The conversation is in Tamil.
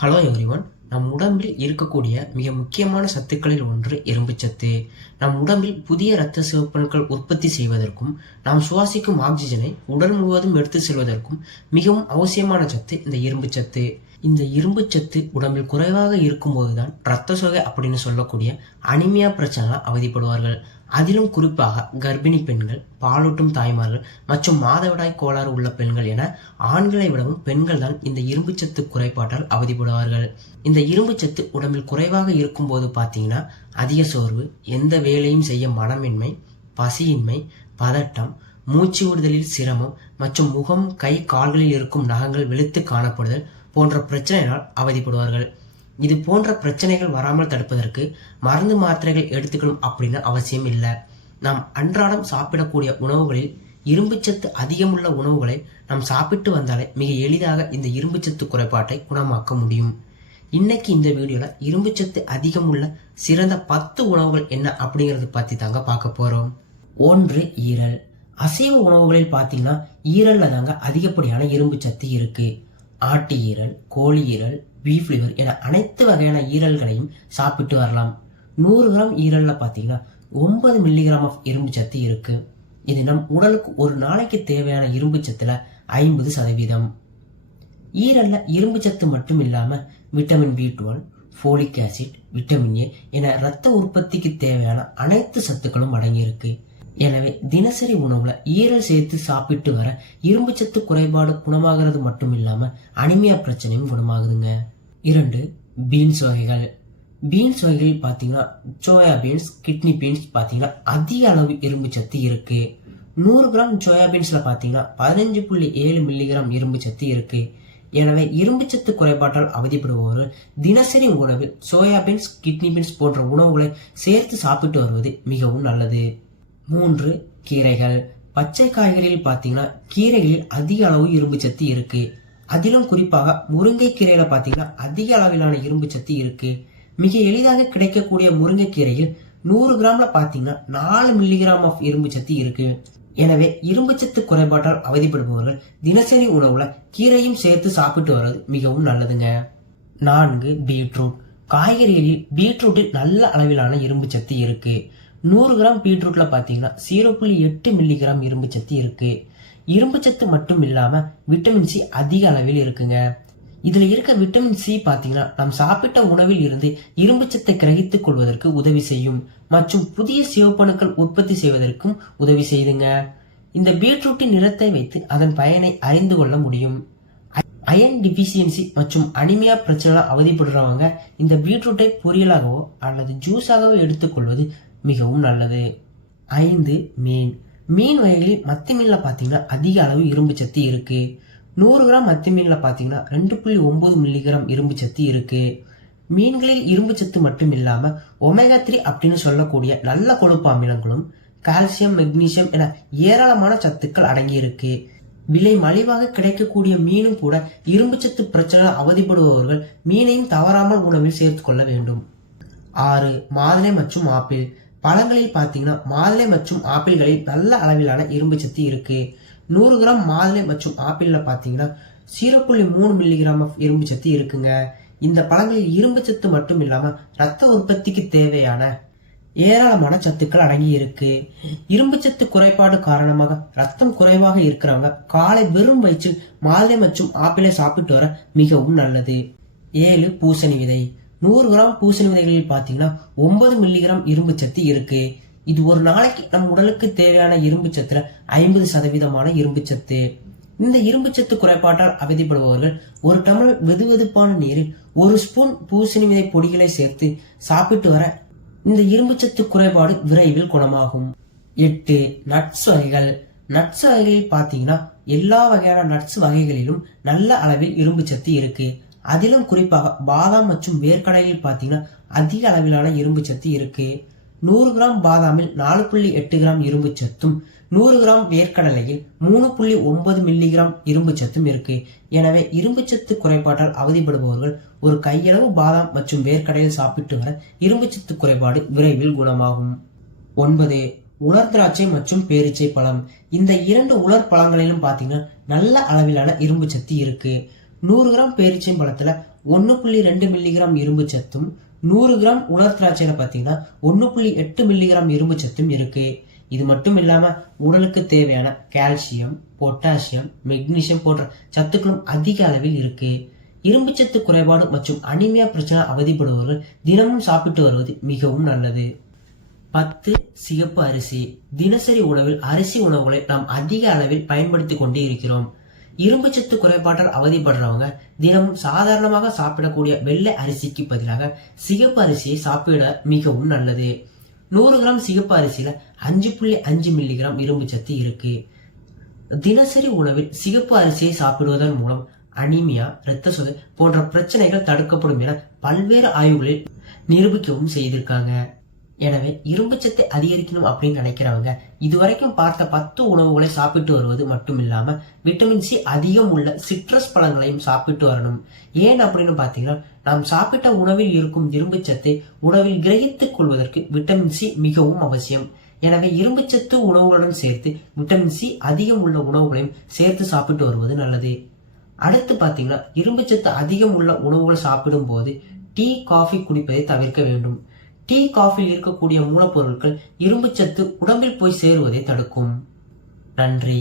Hello everyone. நம் உடம்பில் இருக்கக்கூடிய மிக முக்கியமான சத்துக்களில் ஒன்று இரும்புச்சத்து. நம் உடம்பில் புதிய இரத்த சிவப்பணுக்கள் உற்பத்தி செய்வதற்கும் நாம் சுவாசிக்கும் ஆக்சிஜனை உடல் முழுவதும் எடுத்து செல்வதற்கும் மிகவும் அவசியமான சத்து இந்த இரும்புச்சத்து. இந்த இரும்புச்சத்து உடம்பில் குறைவாக இருக்கும்போதுதான் இரத்த சோகை அப்படின்னு சொல்லக்கூடிய அனிமியா பிரச்சனை அவதிப்படுவார்கள். அதிலும் குறிப்பாக கர்ப்பிணி பெண்கள், பாலூட்டும் தாய்மார்கள் மற்றும் மாதவிடாய் கோளாறு உள்ள பெண்கள் என ஆண்களை விடவும் பெண்கள் தான் இந்த இரும்புச்சத்து குறைபாட்டால் அவதிப்படுவார்கள். இந்த இரும்புச்சத்து உடம்பில் குறைவாக இருக்கும்போது பார்த்தீங்கன்னா அதிக சோர்வு, எந்த வேலையும் செய்ய மனமின்மை, பசியின்மை, பதட்டம், மூச்சு விடுதலில் சிரமம் மற்றும் முகம், கை, கால்களில் இருக்கும் நகங்கள் வெளுத்து காணப்படுதல் போன்ற பிரச்சனைகளால் அவதிப்படுவார்கள். இது போன்ற பிரச்சனைகள் வராமல் தடுப்பதற்கு மருந்து மாத்திரைகள் எடுத்துக்கணும் அப்படின்னு அவசியம் இல்லை. நாம் அன்றாடம் சாப்பிடக்கூடிய உணவுகளில் இரும்புச்சத்து அதிகமுள்ள உணவுகளை நாம் சாப்பிட்டு வந்தாலே மிக எளிதாக இந்த இரும்புச்சத்து குறைபாட்டை குணமாக்க முடியும். இன்னைக்கு இந்த வீடியோல இரும்புச்சத்து அதிகமுள்ள சிறந்த 10 உணவுகள் என்ன அப்படிங்கறது பத்தி தாங்க பார்க்க போறோம். 1. ஈரல். அசைவ உணவுகளில் பார்த்தீங்கன்னா ஈரல்ல தாங்க அதிகப்படியான இரும்புச்சத்து இருக்கு. ஆட்டு ஈரல், கோழி ஈரல், பீஃப் லிவர் என அனைத்து வகையான ஈரல்களையும் சாப்பிட்டு வரலாம். 100 கிராம் ஈரல்ல பாத்தீங்கன்னா 9 மில்லிகிராம் ஆஃப் இரும்பு சத்து இருக்கு. இது நம் உடலுக்கு ஒரு நாளைக்கு தேவையான இரும்பு சத்துல 50%. ஈரல்ல இரும்பு சத்து மட்டும் இல்லாம vitamin B12, folic acid, vitamin A என இரத்த உற்பத்திக்கு தேவையான அனைத்து சத்துக்களும் அடங்கியிருக்கு. எனவே தினசரி உணவுல ஈரல் சேர்த்து சாப்பிட்டு வர இரும்புச்சத்து குறைபாடு குணமாகிறது மட்டும் இல்லாம அனிமியா பிரச்சனையும் குணமாகுதுங்க. 2. பீன்ஸ் வகைகள். பீன்ஸ் வகைகள் பாத்தீங்கன்னா சோயா பீன்ஸ், கிட்னி பீன்ஸ் பாத்தீங்கன்னா அதிக அளவு இரும்பு சத்து இருக்கு. 100 கிராம் சோயா பீன்ஸ்ல பாத்தீங்கன்னா 15.7 மில்லிகிராம் இரும்பு சத்து இருக்கு. எனவே இரும்புச்சத்து குறைபாட்டால் அவதிப்படுபவர்கள் தினசரி உணவில் சோயா பீன்ஸ், கிட்னி பீன்ஸ் போன்ற உணவுகளை சேர்த்து சாப்பிட்டு வருவது மிகவும் நல்லது. 3. கீரைகள். பச்சை காய்கறியில் பாத்தீங்கன்னா கீரைகளில் அதிக அளவு இரும்பு சத்து இருக்கு. அதிலும் குறிப்பாக முருங்கை கீரையில பாத்தீங்கன்னா அதிக அளவிலான இரும்பு சத்து இருக்கு. மிக எளிதாக கிடைக்கக்கூடிய முருங்கை கீரையில் 100 கிராம்ல பாத்தீங்கன்னா 4 மில்லிகிராம் ஆஃப் இரும்பு சத்து இருக்கு. எனவே இரும்பு சத்து குறைபாட்டால் அவதிப்படுபவர்கள் தினசரி உணவுல கீரையும் சேர்த்து சாப்பிட்டு வர்றது மிகவும் நல்லதுங்க. 4. பீட்ரூட். காய்கறிகளில் பீட்ரூட்டில் நல்ல அளவிலான இரும்பு சத்து இருக்கு. 100 கிராம் பீட்ரூட்ல பாத்தீங்கன்னா 0.8 மில்லிகிராம் இரும்பு சத்து இருக்கு. இரும்பு சத்து மட்டும் இல்லாம விட்டமின் சி அதிக அளவில் இருக்குங்க. இதுல இருக்க விட்டமின் சி பாத்தீங்கன்னா நாம் சாப்பிட்ட உணவில் இருந்து இரும்பு சத்தை கிரகித்துக் கொள்வதற்கு உதவி செய்யும் மற்றும் புதிய சிவப்பணுக்கள் உற்பத்தி செய்வதற்கும் உதவி செய்துங்க. இந்த பீட்ரூட்டின் நிறத்தை வைத்து அதன் பயனை அறிந்து கொள்ள முடியும். அயன் டிபிஷியன்சி மற்றும் அனிமியா பிரச்சனை அவதிப்படுறவங்க இந்த பீட்ரூட்டை பொரியலாகவோ அல்லது ஜூஸாகவோ எடுத்துக்கொள்வது மிகவும் நல்லது. 5. மீன். மீன் வகைகளில் மத்தி மீன்ல பாத்தீங்கன்னா அதிக அளவு இரும்பு சத்து இருக்கு. 100 கிராம் மத்தி மீன்ல பாத்தீங்கன்னா 2.9 மில்லிகிராம் இரும்பு சத்து இருக்கு. மீன்களில் இரும்பு சத்து மட்டும் இல்லாம ஒமேகா 3 அப்படின்னு சொல்லக்கூடிய நல்ல கொழுப்பு அமிலங்களும், கால்சியம், மெக்னீசியம் என ஏராளமான சத்துக்கள் அடங்கி இருக்கு. விலை மலிவாக கிடைக்கக்கூடிய மீனும் கூட இரும்பு சத்து பிரச்சனை அவதிப்படுபவர்கள் மீனையும் தவறாமல் உணவில் சேர்த்து கொள்ள வேண்டும். 6. மாதுளை மற்றும் ஆப்பிள். பழங்களில் பாத்தீங்கன்னா மாதுளை மற்றும் ஆப்பிள்களில் நல்ல அளவிலான இரும்பு சத்து இருக்கு. 100 கிராம் மாதுளை மற்றும் ஆப்பிள்ல பாத்தீங்கன்னா 0.3 மில்லிகிராம் ஆஃப் இரும்பு சத்து இருக்குங்க. இந்த பழங்களில் இரும்பு சத்து மட்டும் இல்லாம ரத்த உற்பத்திக்கு தேவையான ஏராளமான சத்துக்கள் அடங்கி இருக்கு. இரும்பு சத்து குறைபாடு காரணமாக ரத்தம் குறைவாக இருக்கிறவங்க காலை வெறும் வயிற்றில் மாதுளை மற்றும் ஆப்பிளை சாப்பிட்டு வர மிகவும் நல்லது. 7. பூசணி விதை. 100 கிராம் பூசணி விதைகளில் பாத்தீங்கன்னா 9 மில்லிகிராம் இரும்பு சத்து இருக்கு. இது ஒரு நாளைக்கு நம் உடலுக்கு தேவையான இரும்பு சத்துல 50% இரும்பு சத்து. இந்த இரும்பு சத்து குறைபாட்டால் அவதிப்படுபவர்கள் ஒரு டம்ளர் வெதுவெதுப்பான நீரில் 1 ஸ்பூன் பூசணி விதை பொடிகளை சேர்த்து சாப்பிட்டு வர இந்த இரும்பு சத்து குறைபாடு விரைவில் குணமாகும். 8. நட்ஸ் வகைகள். நட்ஸ் வகைகளில் பாத்தீங்கன்னா எல்லா வகையான நட்ஸ் வகைகளிலும் நல்ல அளவில் இரும்பு சத்து இருக்கு. அதிலும் குறிப்பாக பாதாம் மற்றும் வேர்க்கடலையில் பாத்தீங்கன்னா அதிக அளவிலான இரும்பு சத்து இருக்கு. 100 கிராம் பாதாமில் 4.8 கிராம் இரும்பு சத்தும் 100 கிராம் வேர்க்கடலையில் 3.9 மில்லிகிராம் இரும்பு சத்தும் இருக்கு. எனவே இரும்பு சத்து குறைபாட்டால் அவதிப்படுபவர்கள் ஒரு கையளவு பாதாம் மற்றும் வேர்க்கடலையில் சாப்பிட்டு வர இரும்பு சத்து குறைபாடு விரைவில் குணமாகும். 9. உலர் திராட்சை மற்றும் பேரிச்சை பழம். இந்த 2 உலர் பழங்களிலும் பாத்தீங்கன்னா நல்ல அளவிலான இரும்பு சத்து இருக்கு. 100 கிராம் பேரிச்சை பழத்துல 1.2 மில்லிகிராம் இரும்பு சத்தும் 100 கிராம் உலர் திராட்சையில பாத்தீங்கன்னா 1.8 மில்லிகிராம் இரும்பு சத்தும் இருக்கு. இது மட்டும் இல்லாம உடலுக்கு தேவையான கால்சியம், பொட்டாசியம், மெக்னீசியம் போன்ற சத்துக்களும் அதிக அளவில் இருக்கு. இரும்பு சத்து குறைபாடு மற்றும் அனிமியா பிரச்சனை அவதிப்படுபவர்கள் தினமும் சாப்பிட்டு வருவது மிகவும் நல்லது. 10. சிகப்பு அரிசி. தினசரி உணவில் அரிசி உணவுகளை நாம் அதிக அளவில் பயன்படுத்தி கொண்டே இருக்கிறோம். இரும்பு சத்து குறைபாட்டால் அவதிப்படுறவங்க தினமும் சாதாரணமாக சாப்பிடக்கூடிய வெள்ளை அரிசிக்கு பதிலாக சிகப்பு அரிசியை சாப்பிட மிகவும் நல்லது. 100 கிராம் சிகப்பு அரிசியில 5.5 மில்லிகிராம் இரும்பு சத்து இருக்கு. தினசரி உணவில் சிகப்பு அரிசியை சாப்பிடுவதன் மூலம் அனிமியா, இரத்த சோகை போன்ற பிரச்சனைகள் தடுக்கப்படும் என பல்வேறு ஆய்வுகளில் நிரூபிக்கவும் செய்திருக்காங்க. எனவே இரும்பு சத்தை அதிகரிக்கணும் அப்படின்னு நினைக்கிறவங்க இதுவரைக்கும் பார்த்த 10 உணவுகளை சாப்பிட்டு வருவது மட்டும் இல்லாம விட்டமின் சி அதிகம் உள்ள சிட்ரஸ் பழங்களையும் சாப்பிட்டு வரணும். ஏன் அப்படின்னு பாத்தீங்கன்னா, நாம் சாப்பிட்ட உணவில் இருக்கும் இரும்பு சத்தை உணவில் கிரகித்துக் கொள்வதற்கு விட்டமின் சி மிகவும் அவசியம். எனவே இரும்பு சத்து உணவுகளுடன் சேர்த்து விட்டமின் சி அதிகம் உள்ள உணவுகளையும் சேர்த்து சாப்பிட்டு வருவது நல்லது. அடுத்து பாத்தீங்கன்னா, இரும்பு சத்து அதிகம் உள்ள உணவுகள் சாப்பிடும் போது டீ, காஃபி குடிப்பதை தவிர்க்க வேண்டும். டீ, காஃபியில் இருக்கக்கூடிய மூலப்பொருட்கள் இரும்பு சத்து உடம்பில் போய் சேருவதை தடுக்கும். நன்றி.